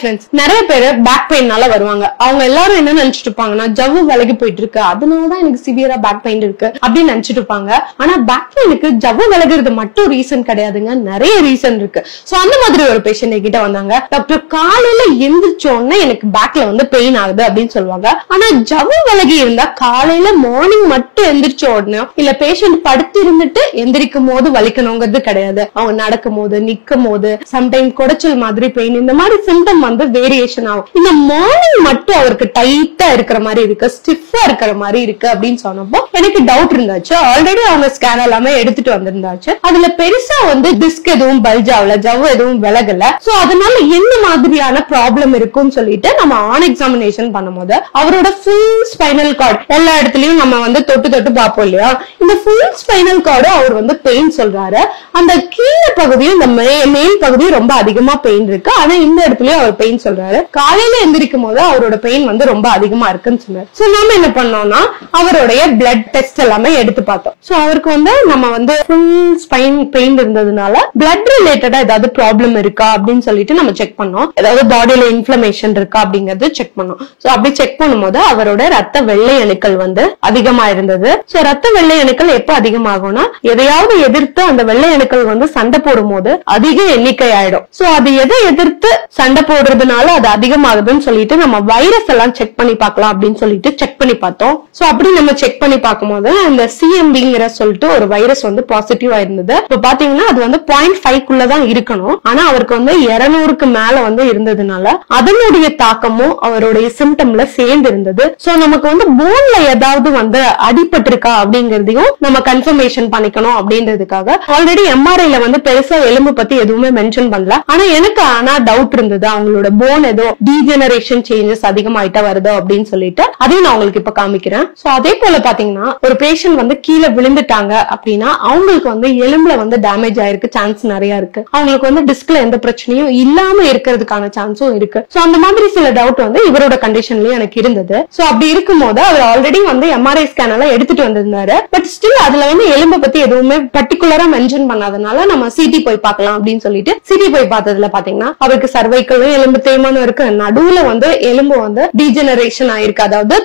Friends, நிறைய பேர் back பெயின்னால வருவாங்க. அவங்க எல்லாரும் என்ன நினைச்சிட்டு இருப்பாங்கன்னா, ஜவ்வு விலகி போயிட்டு இருக்கு, அதனாலதான் எனக்கு சிவியரா பேக் பெயின் இருக்கு அப்படின்னு நினைச்சிட்டு இருப்பாங்க. ஆனா பேக் பெயினுக்கு ஜவ்வு விலகுறது மட்டும் ரீசன் கிடையாதுங்க, நிறைய ரீசன் இருக்கு. சோ அந்த மாதிரி ஒரு பேஷண்ட் என்கிட்ட வந்தாங்க. டாக்டர், காலையில எந்திரிச்ச உடனே எனக்கு பேக்ல வந்து பெயின் ஆகுது அப்படின்னு சொல்லுவாங்க. ஆனா ஜவ்வு விலகி இருந்தா காலையில மார்னிங் மட்டும் எந்திரிச்ச உடனே இல்ல பேஷண்ட் படுத்து இருந்துட்டு எந்திரிக்கும் போது வலிக்கணுங்கிறது கிடையாது. அவங்க நடக்கும் போது, நிக்கும் போது, சம்டைம் குடைச்சல் மாதிரி பெயின், இந்த மாதிரி சிம்டம் வந்து வேரியேஷன் ஆகும். இந்த மார்னிங் மட்டும் அவருக்கு டைட்டா இருக்கிற மாதிரி இருக்கு, ஸ்டிஃபா இருக்கிற மாதிரி இருக்கு அப்படின்னு சொன்னப்போ எனக்கு டவுட் இருந்தாச்சு. ஆல்ரெடி அவங்க ஸ்கேன் எல்லாமே எடுத்துட்டு வந்திருந்தாச்சு. அதுல பெருசா வந்து டிஸ்க் எதுவும் பல்ஜ் ஆகல, ஜவ்வு எதுவும் விலகல. சோ அதனால என்ன மாதிரியான ப்ராப்ளம் இருக்குன்னு சொல்லிட்டு நம்ம ஆன் எக்ஸாமினேஷன் பண்ணும்போது அவரோட ஃபுல் ஸ்பைனல் கார்டு எல்லா இடத்துலயும் நம்ம வந்து தொட்டு தொட்டு பார்ப்போம் இல்லையா, இந்த ஃபுல் ஸ்பைனல் கார்டு அவர் வந்து பெயின் சொல்றாரு. அந்த கீழே பகுதியும் இந்த மேல் பகுதியும் ரொம்ப அதிகமா பெயின் இருக்கு. ஆனா இந்த இடத்துலயும் அவர் பெயின் சொல்றாரு. காலையில எந்திரிக்கும் போது அவரோட பெயின் வந்து ரொம்ப அதிகமா இருக்குன்னு சொன்னாரு. சோ நாம என்ன பண்ணோம்னா அவருடைய பிளட் டெஸ்ட் எல்லாமே எடுத்து பார்த்தோம். சோ அவருக்கு வந்து நம்ம வந்து ஃபுல் ஸ்பைன் பெயின் இருந்ததுனால பிளட் ரிலேட்டடா ஏதாவது ப்ராப்ளம் இருக்கா அப்படின்னு சொல்லிட்டு நம்ம செக் பண்ணோம். ஏதாவது பாடியில இன்ஃபிளமேஷன் இருக்கா அப்படிங்கறது செக் பண்ணோம். சோ அப்படி செக் பண்ணும்போது அவரோட ரத்த வெள்ளை அணுக்கள் வந்து அதிகமா இருந்தது. சோ ரத்த வெள்ளை அணுக்கள் எப்ப அதிகமாகும்னா எதையாவது எதிர்த்து அந்த வெள்ளை அணுக்கள் வந்து சண்டை போடும் போது அதிக எண்ணிக்கை ஆயிடும். சோ அது எதை எதிர்த்து சண்டை போடுறதுனால அது அதிகமாகுதுன்னு சொல்லிட்டு நம்ம வைரஸ் எல்லாம் செக் பண்ணி பார்க்கலாம் அப்படின்னு சொல்லிட்டு செக் பண்ணி பார்த்தோம். சோ அப்படி நம்ம செக் பண்ணி பார்க்கும்போது அந்த CMVங்கிற சொல்லிட்டு ஒரு வைரஸ் வந்து பாசிட்டிவா இருந்தது. இப்ப பாத்தீங்கன்னா அது வந்து 0.5 இருக்கணும். ஆனா அவருக்கு வந்து 200க்கு மேல வந்து இருந்ததுனால அதனுடைய தாக்கமும் அவருடைய சிம்டம்ல சேர்ந்து இருந்தது. சோ நமக்கு வந்து போன்ல ஏதாவது வந்து அடிபட்டு இருக்கா அப்படிங்கறதையும் நம்ம கன்ஃபர்மேஷன் பண்ணிக்கணும் அப்படின்றதுக்காக ஆல்ரெடி MRIல வந்து பெருசா எலும்பு பத்தி எதுவுமே மென்ஷன் பண்ணல. ஆனா டவுட் இருந்தது, அவங்களோட போன் ஏதோ டீஜெனரேஷன் சேஞ்சஸ் அதிகமாயிட்டா வருதோ அப்படின்னு சொல்லிட்டு அதையும் நான் உங்களுக்கு இப்ப காமிக்கிறேன். சோ அதே போல பாத்தீங்கன்னா ஒரு பேஷண்ட் வந்து கீழே விழுந்துட்டாங்க அப்படின்னா அவங்களுக்கு வந்து எலும்புல வந்து டேமேஜ் ஆயிருக்கு சான்ஸ் நிறைய இருக்கு. அவங்களுக்கு வந்து டிஸ்க்ல எந்த பிரச்சனையும் இல்லாம இருக்கிறதுக்கான சான்ஸும் இருக்கு. சோ அந்த மாதிரி சில டவுட் வந்து இவரோட கண்டிஷன்லயும் எனக்கு இருந்தது. சோ அப்படி இருக்கும் போது அவர் ஆல்ரெடி வந்து MRI ஸ்கேன் எல்லாம் எடுத்துட்டு வந்திருந்தாரு. பட் ஸ்டில் அதுல வந்து எலும்பை பத்தி எதுவுமே பர்டிகுலரா மென்ஷன் பண்ணாதனால நம்ம CT போய் பார்க்கலாம் அப்படின்னு சொல்லிட்டு CT போய் பார்த்ததுல பாத்தீங்கன்னா அவருக்கு சர்வைக்கலும் எலும்பு தேய்மானம் இருக்கு. நடுவுல வந்து எலும்பு வந்து டீஜெனரேஷன் ஆயிருக்கு. அதாவது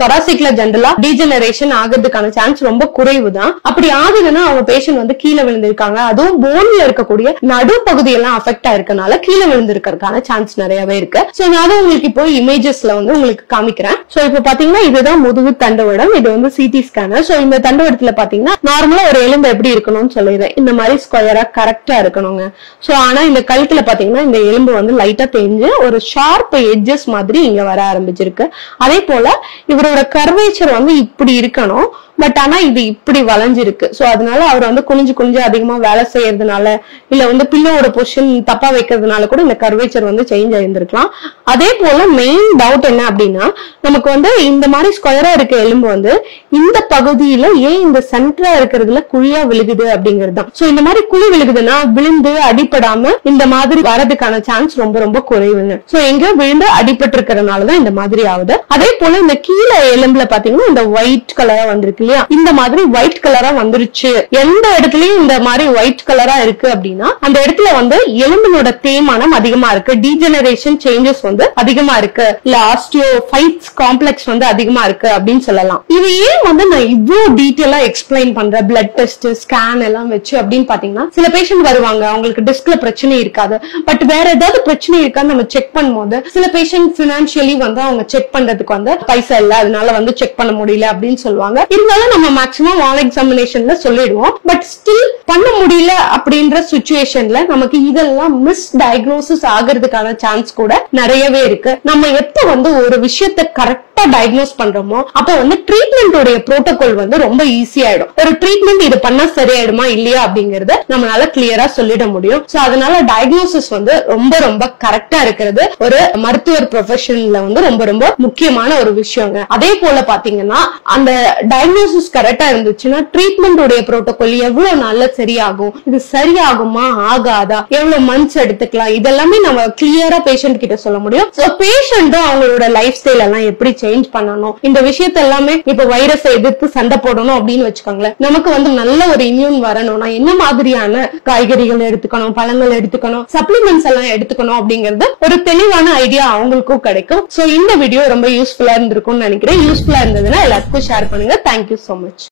தொராசிக்ல ஜெனரலா டீஜெனரேஷன் ஆகிறதுக்கான சான்ஸ் ரொம்ப குறைவு தான். அப்படி ஆகுதுன்னா அவங்க பேஷண்ட் வந்து கீழே விழுந்திருக்காங்க. அதுவும் போன்ல இருக்கக்கூடிய நடு பகுதி எல்லாம் அஃபெக்ட் ஆயிருக்கனால கீழே விழுந்திருக்கிறதுக்கான சான்ஸ் நிறையவே இருக்கு. சோ நான் உங்களுக்கு இப்போ இமேஜஸ்ல வந்து உங்களுக்கு காமிக்கிறேன். சோ இப்ப பாத்தீங்கன்னா இதுதான் முதுகு தண்டுவடம். இது வந்து CT ஸ்கேனர். சோ இந்த தண்டுவடத்துல பாத்தீங்கன்னா நார்மலா ஒரு எலும்பு எப்படி இருக்கணும்னு சொல்லிடுறேன். இந்த மாதிரி ஸ்கொயரா கரெக்டா இருக்கணுங்க. சோ ஆனா இந்த கழுத்துல பாத்தீங்கன்னா இந்த எலும்பு வந்து லைட்டா தேஞ்சு ஒரு ஷார்ப் எட்ஜஸ் மாதிரி இங்க வர ஆரம்பிச்சிருக்கு. அதே போல இவரோட கர்வேச்சர் வந்து இப்படி இருக்கணும். பட் ஆனா இது இப்படி வளைஞ்சிருக்கு. சோ அதனால அவர் வந்து குனிஞ்சு அதிகமா வேலை செய்யறதுனால இல்ல வந்து பில்லோட பொசிஷன் தப்பா வைக்கிறதுனால கூட இந்த கர்வேச்சர் வந்து சேஞ்ச் ஆயிருந்திருக்கலாம். அதே போல மெயின் டவுட் என்ன அப்படின்னா நமக்கு வந்து இந்த மாதிரி ஸ்கொயரா இருக்க எலும்பு வந்து இந்த பகுதியில ஏன் இந்த சென்டரா இருக்கிறதுல குழியா விழுகுது அப்படிங்கிறது தான். சோ இந்த மாதிரி குழி விழுகுதுன்னா விழுந்து அடிப்படாம இந்த மாதிரி வரதுக்கான சான்ஸ் ரொம்ப ரொம்ப குறைவுங்க. சோ எங்கேயோ விழுந்து அடிபட்டு இருக்கிறதுனாலதான் இந்த மாதிரி ஆகுது. அதே போல இந்த கீழே எலும்புல பாத்தீங்கன்னா இந்த ஒயிட் கலரா வந்திருக்கு. இந்த மாதிரி ஒயிட் கலரா வந்துருச்சு. எந்த இடத்துலயும் இந்த மாதிரி ஒயிட் கலரா இருக்கு அப்படின்னா அந்த இடத்துல வந்து எலும்பினோட தேய்மானம் அதிகமா இருக்கு, டீஜெனரேஷன் சேஞ்சஸ் வந்து அதிகமா இருக்கு, இல்ல ஆஸ்டியோஃபைட்ஸ் காம்ப்ளெக்ஸ் வந்து அதிகமா இருக்கு அப்படின்னு சொல்லலாம். இது ஏன் வந்து நான் இவ்வளவு டீட்டெயிலா எக்ஸ்பிளைன் பண்றேன் பிளட் டெஸ்ட் ஸ்கேன் எல்லாம் வச்சு அப்படின்னு பாத்தீங்கன்னா சில பேஷண்ட் வருவாங்க, அவங்களுக்கு டிஸ்க்ல பிரச்சனை இருக்காது, பட் வேற ஏதாவது பிரச்சனை இருக்கான்னு நம்ம செக் பண்ணும்போது சில பேஷண்ட் பினான்சியலி வந்து அவங்க செக் பண்றதுக்கு வந்து பைசா இல்ல, அதனால வந்து செக் பண்ண முடியல அப்படின்னு சொல்லுவாங்க. இருந்தாலும் நம்ம மேக்ஸிமம் ஆன் எக்ஸாமினேஷன்ல சொல்லிடுவோம். பட் ஸ்டில் பண்ண முடியல அப்படின்ற சிச்சுவேஷன்ல நமக்கு இதெல்லாம் மிஸ் டயக்னோசிஸ் ஆகிறதுக்கான சான்ஸ் கூட நிறையவே இருக்கு. நம்ம எப்ப வந்து ஒரு விஷயத்தை கரெக்டா டயக்னோஸ் பண்றோமோ அப்ப வந்து ட்ரீட்மெண்டோட புரோட்டோகால் வந்து ரொம்ப ஈஸி ஆயிடும். ஒரு ட்ரீட்மெண்ட் இது பண்ணா சரியாயிடுமா இல்லையா அப்படிங்கறத நம்மளால கிளியரா சொல்லிட முடியும். சோ அதனால டயக்னோசிஸ் வந்து ரொம்ப ரொம்ப கரெக்டா இருக்கிறது ஒரு மருத்துவர் ப்ரொஃபஷன்ல வந்து ரொம்ப ரொம்ப முக்கியமான ஒரு விஷயங்க. அதே போல பாத்தீங்கன்னா அந்த டயக்னோசிஸ் கரெக்டா இருந்துச்சுன்னா ட்ரீட்மெண்டோட புரோட்டோகால் எவ்வளவு நாள்ல சரியாகும், இது சரியாகுமா ஆகாதா, எவ்வளவு மந்த்ஸ் எடுத்துக்கலாம், இதெல்லாமே நம்ம கிளியரா பேஷண்ட் கிட்ட சொல்ல முடியும். சோ பேஷண்ட்டும் அவங்களோட லைஃப் ஸ்டைல் எல்லாம் எப்படி சேஞ்ச் பண்ணணும், இந்த விஷயத்த எல்லாமே இப்ப வைரஸை எதிர்த்து சண்டை போடணும் அப்படின்னு வச்சுக்கோங்களேன். நமக்கு வந்து நல்ல ஒரு இம்யூன் வரணும்னா என்ன மாதிரியான காய்கறிகள் எடுத்துக்கணும், பழங்கள் எடுத்துக்கணும், சப்ளிமெண்ட்ஸ் எல்லாம் எடுத்துக்கணும் அப்படிங்கறது ஒரு தெளிவான ஐடியா அவங்களுக்கும் கிடைக்கும். சோ இந்த வீடியோ ரொம்ப யூஸ்ஃபுல்லா இருந்திருக்கும்னு நினைக்கிறேன். யூஸ்ஃபுல்லா இருந்ததுன்னா எல்லாத்துக்கும் ஷேர் பண்ணுங்க. Thank you so much.